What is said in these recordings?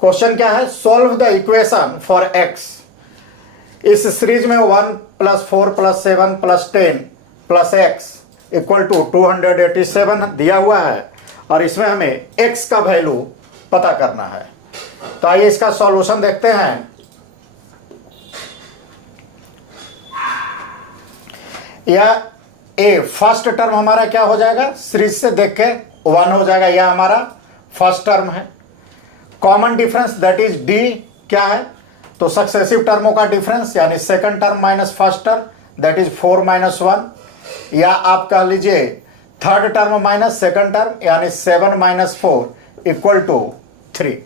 Question क्या है, solve the equation for x. इस सीरीज में 1 + 4 + 7 + 10 + x इक्वल टू 287 दिया हुआ है और इसमें हमें x का वैल्यू पता करना है। तो आइए इसका सॉल्यूशन देखते हैं। या ए फर्स्ट टर्म हमारा क्या हो जाएगा, सीरीज से देख के 1 हो जाएगा, यह हमारा फर्स्ट टर्म है। Common difference that is D क्या है, तो सक्सेसिव टर्मों का डिफरेंस यानी second term minus first term that is 4 - 1, या आप कह लीजिए third term minus second term यानी 7 - 4 इक्वल टू 3।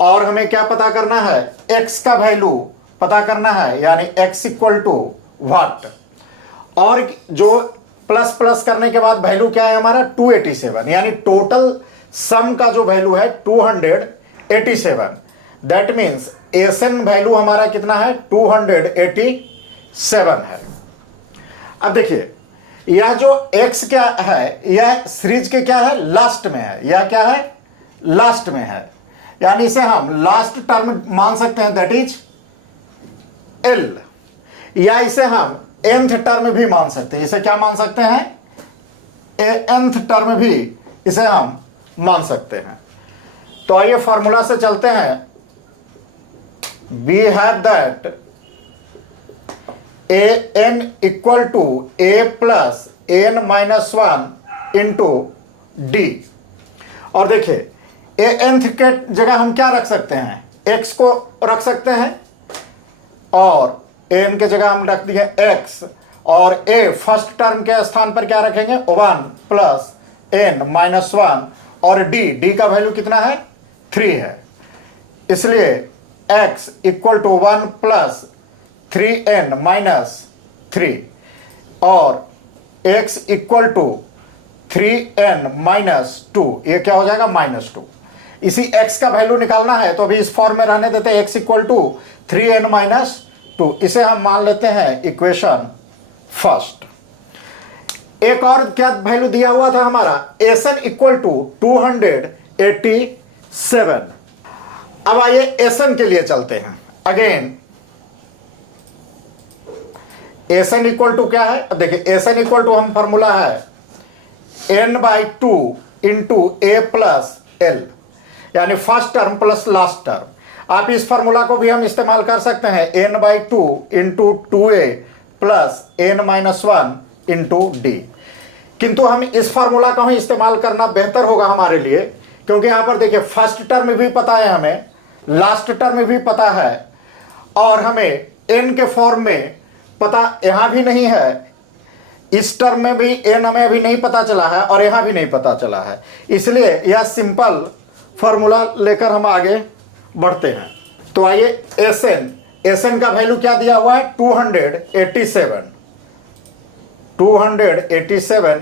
और हमें क्या पता करना है, x का वैल्यू पता करना है यानी x इक्वल टू व्हाट, और जो प्लस प्लस करने के बाद वैल्यू क्या है हमारा 287, यानी टोटल सम का जो वैल्यू है 287। दैट मीन्स एसएन वैल्यू हमारा कितना है 287 है। अब देखिए यह जो x क्या है, यह सीरीज के क्या है लास्ट में है, यह क्या है लास्ट में है, यानी इसे हम लास्ट टर्म मान सकते हैं दैट इज L, या इसे हम nth टर्म भी मान सकते हैं। इसे क्या मान सकते हैं, nth टर्म भी इसे हम मान सकते हैं। तो आइए फॉर्मूला से चलते हैं। We have that an equal to a + n - 1 into D. और देखिए nth के जगह हम क्या रख सकते हैं, x को रख सकते हैं और n के जगह हम रख दिए x, और a फर्स्ट टर्म के स्थान पर क्या रखेंगे 1 + n - 1, और d का वैल्यू कितना है 3 है, इसलिए x इक्वल टू 1 + 3n - 3 और x इक्वल टू 3n - 2, ये क्या हो जाएगा -2। इसी x का वैल्यू निकालना है तो अभी इस फॉर्म में रहने देते हैं, x इक्वल टू 3n - 2, इसे हम मान लेते हैं इक्वेशन फर्स्ट। एक और क्या वैल्यू दिया हुआ था हमारा, एसन इक्वल टू 287। अब आइए एसन के लिए चलते हैं। अगेन एसन इक्वल टू क्या है, अब देखिए एसन इक्वल टू हम फॉर्मूला है n/2 इंटू a + l, यानी first term plus last term. आप इस फॉर्मूला को भी हम इस्तेमाल कर सकते हैं n/2 into 2a + n - 1 into D, किंतु हम इस फार्मूला का ही इस्तेमाल करना बेहतर होगा हमारे लिए, क्योंकि यहां पर देखिए फर्स्ट टर्म भी पता है हमें, लास्ट टर्म भी पता है, और हमें n के फॉर्म में पता यहां भी नहीं है, इस टर्म में भी n हमें अभी नहीं पता चला है और यहां भी नहीं पता चला है, इसलिए यह सिंपल फॉर्मूला लेकर हम आगे बढ़ते हैं। तो आइए एसएन का वैल्यू क्या दिया हुआ है 287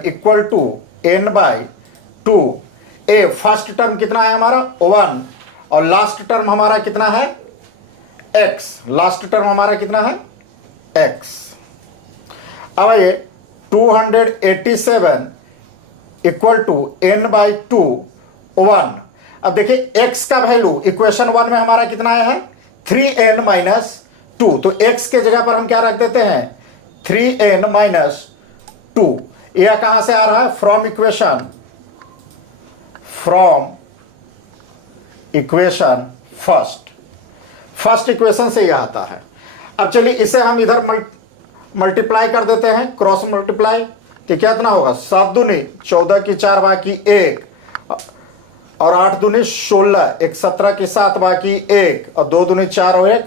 equal to n/2। A first term कितना है हमारा 1 और लास्ट टर्म हमारा कितना है x, लास्ट टर्म हमारा कितना है x। अब आइए 287 इक्वल टू n/2 1। अब देखिए x का वैल्यू इक्वेशन 1 में हमारा कितना आया है 3n - 2, तो x के जगह पर हम क्या रख देते हैं 3n - 2। यह कहां से आ रहा है, फ्रॉम इक्वेशन फर्स्ट इक्वेशन से यह आता है। अब चलिए इसे हम इधर मल्टीप्लाई कर देते हैं, क्रॉस मल्टीप्लाई, तो क्या इतना होगा 7 दूनी 14 की 4 बाकी 1 और 8 दूनी 16, 1 17 की 7 बाकी 1 और 2 दूनी 4 और 1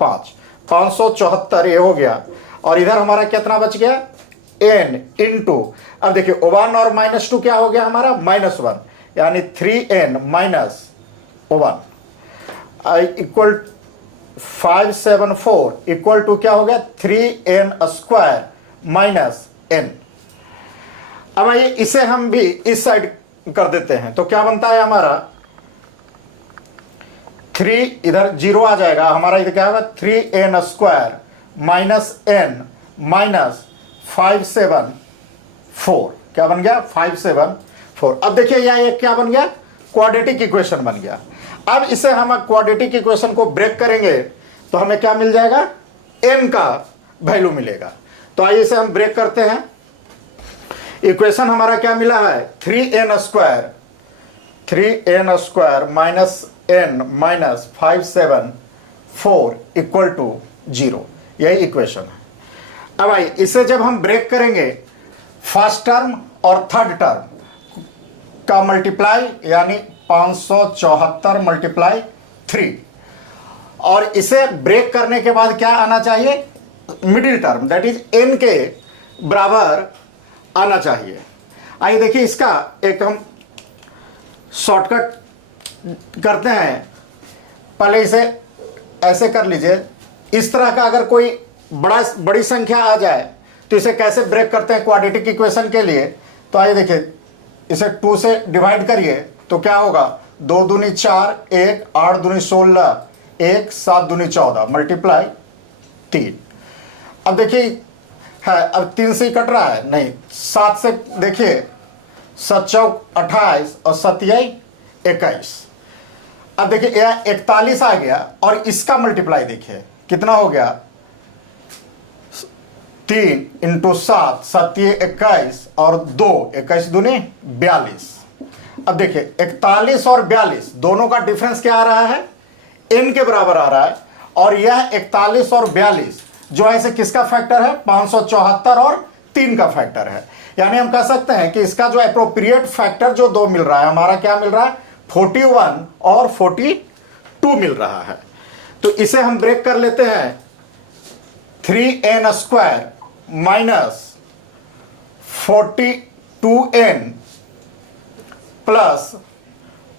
5, 574 ये हो गया। और इधर हमारा कितना बच गया n इंटू, अब देखिए 1 और -2 क्या हो गया हमारा -1, यानी 3n - 1 इक्वल 574 इक्वल टू क्या हो गया 3n² - n। अब आइए इसे हम भी इस साइड कर देते हैं, तो क्या बनता है हमारा 3, इधर 0 आ जाएगा हमारा, इधर क्या होगा 3n² - n - 574, क्या बन गया 574। अब देखिए यह एक क्या बन गया क्वाड्रेटिक इक्वेशन बन गया। अब इसे हम क्वाड्रेटिक इक्वेशन को ब्रेक करेंगे तो हमें क्या मिल जाएगा, n का वैल्यू मिलेगा। तो आइए इसे हम ब्रेक करते हैं। इक्वेशन हमारा क्या मिला है, 3n square minus n minus 574 equal to 0, यही इक्वेशन है। अब आइए इसे जब हम ब्रेक करेंगे, फर्स्ट टर्म और थर्ड टर्म का मल्टीप्लाई यानी 574 मल्टीप्लाई 3, और इसे ब्रेक करने के बाद क्या आना चाहिए, middle term that is n के बराबर आना चाहिए। आइए देखिए इसका एक हम शॉर्टकट करते हैं। पहले इसे ऐसे कर लीजिए, इस तरह का अगर कोई बड़ी संख्या आ जाए तो इसे कैसे ब्रेक करते हैं क्वाड्रेटिक इक्वेशन के लिए। तो आइए देखिए, इसे 2 से डिवाइड करिए तो क्या होगा, 2 दूनी 4, 1 8 दूनी 16, 1 7 दूनी 14 मल्टीप्लाई 3। अब देखिए है, अब 3 से ही कट रहा है, नहीं 7 से देखिए, 7 चौक 28 और 7 21। अब देखिए यह 41 आ गया और इसका मल्टीप्लाई देखिए कितना हो गया, 3 × 7 7 21 और 2 21 दूनी 42। अब देखिए 41 और 42 दोनों का डिफरेंस क्या आ रहा है, n के बराबर आ रहा है, और यह 41 और 42 जो है इसे किसका फैक्टर है, 574 और 3 का फैक्टर है। यानी हम कह सकते हैं कि इसका जो एप्रोप्रिएट फैक्टर जो 2 मिल रहा है, हमारा क्या मिल रहा है, 41 और 42 मिल रहा है। तो इसे हम ब्रेक कर लेते हैं, 3n square minus 42n plus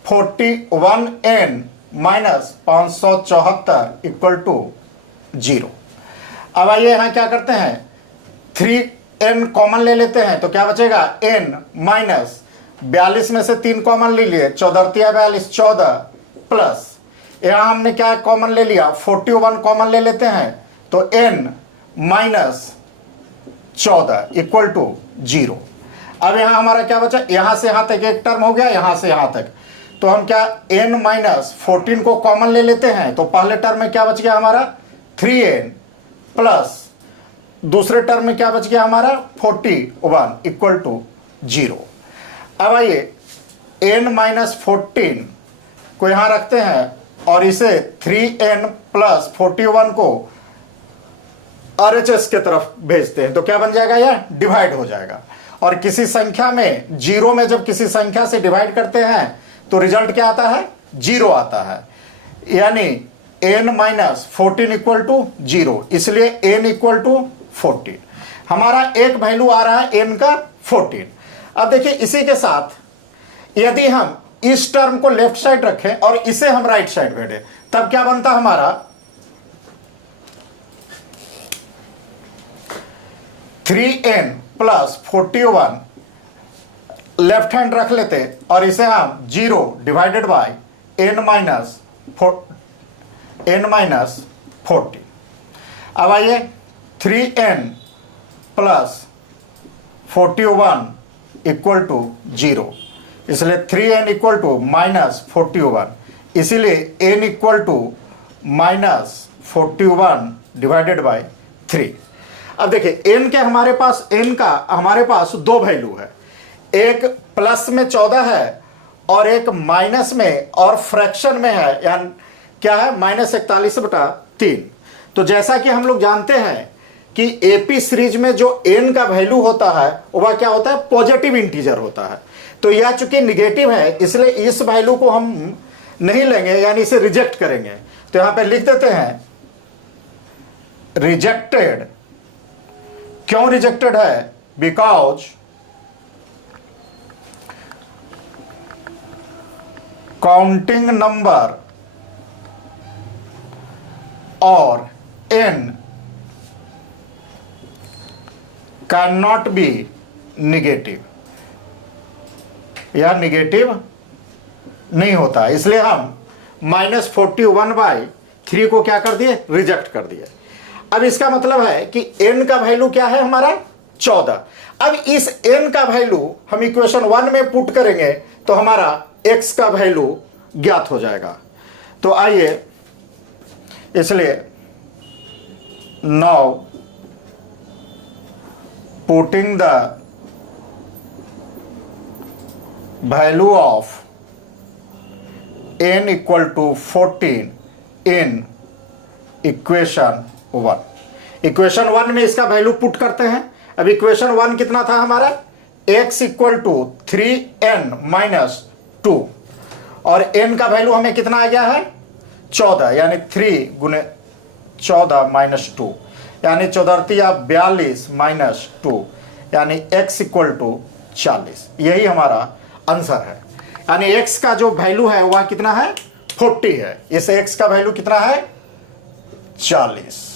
41n minus 574 equal to 0। अब आइए यहां क्या करते हैं, 3n कॉमन ले लेते हैं तो क्या बचेगा, n माइनस 42 में से 3 कॉमन ले लिए, 14 42 14 प्लस यहां हमने क्या कॉमन ले लिया, 41 कॉमन ले लेते हैं तो n माइनस 14 इक्वल टू 0। अब यहां हमारा क्या बचा, यहां से यहां तक एक टर्म हो गया, यहां से यहां तक, तो हम क्या n माइनस 14 को कॉमन ले लेते हैं तो पहले टर्म में क्या बच गया हमारा, 3n प्लस दूसरे टर्म में क्या बच गया हमारा, 41 इक्वल टू 0। अब आइए n माइनस 14 को यहां रखते हैं और इसे 3n प्लस 41 को RHS के तरफ भेजते हैं तो क्या बन जाएगा, यह डिवाइड हो जाएगा। और किसी संख्या में, 0 में जब किसी संख्या से डिवाइड करते हैं तो रिजल्ट क्या आता है, 0 आता है। यानी n माइनस 14 इक्वल टू 0, इसलिए n इक्वल टू 14। हमारा एक वैल्यू आ रहा है n का 14। अब देखिए इसी के साथ यदि हम इस टर्म को लेफ्ट साइड रखें और इसे हम राइट साइड भेजें तब क्या बनता हमारा, 3n प्लस 41 लेफ्ट हैंड रख लेते और इसे हम 0 डिवाइडेड बाय n माइनस 40। अब आइए 3n प्लस 41 इक्वल टू 0, इसलिए 3n इक्वल टू माइनस 41, इसीलिए n equal to minus 41 divided by 3। अब देखिए n के हमारे पास 2 वैल्यू है, एक प्लस में 14 है और एक माइनस में और फ्रैक्शन में है, यानी क्या है, -41/3। तो जैसा कि हम लोग जानते हैं कि एपी सीरीज में जो n का वैल्यू होता है वह क्या होता है, पॉजिटिव इंटीजर होता है। तो यह चूंकि निगेटिव है इसलिए इस वैल्यू को हम नहीं लेंगे, यानी इसे रिजेक्ट करेंगे। तो यहां पे लिख देते हैं रिजेक्टेड। क्यों रिजेक्टेड है, बिकॉज काउंटिंग नंबर और n can not be negative, या निगेटिव नहीं होता, इसलिए हम -41/3 को क्या कर दिए, रिजेक्ट कर दिए। अब इसका मतलब है कि n का वैल्यू क्या है हमारा, 14। अब इस n का वैल्यू हम इक्वेशन 1 में पुट करेंगे तो हमारा x का वैल्यू ज्ञात हो जाएगा। तो आइए, इसलिए now putting the value of n equal to 14 in equation 1। Equation 1 में इसका वैल्यू पुट करते हैं। अब इक्वेशन 1 कितना था हमारा, x equal to 3n minus 2, और n का वैल्यू हमें कितना आ गया है 14, यानी 3 गुने 14 माइनस 2, यानी 42 माइनस 2, यानी x इक्वल टू 40। यही हमारा आंसर है। यानी x का जो वैल्यू है वह कितना है 40 है, इस x का वैल्यू कितना है 40।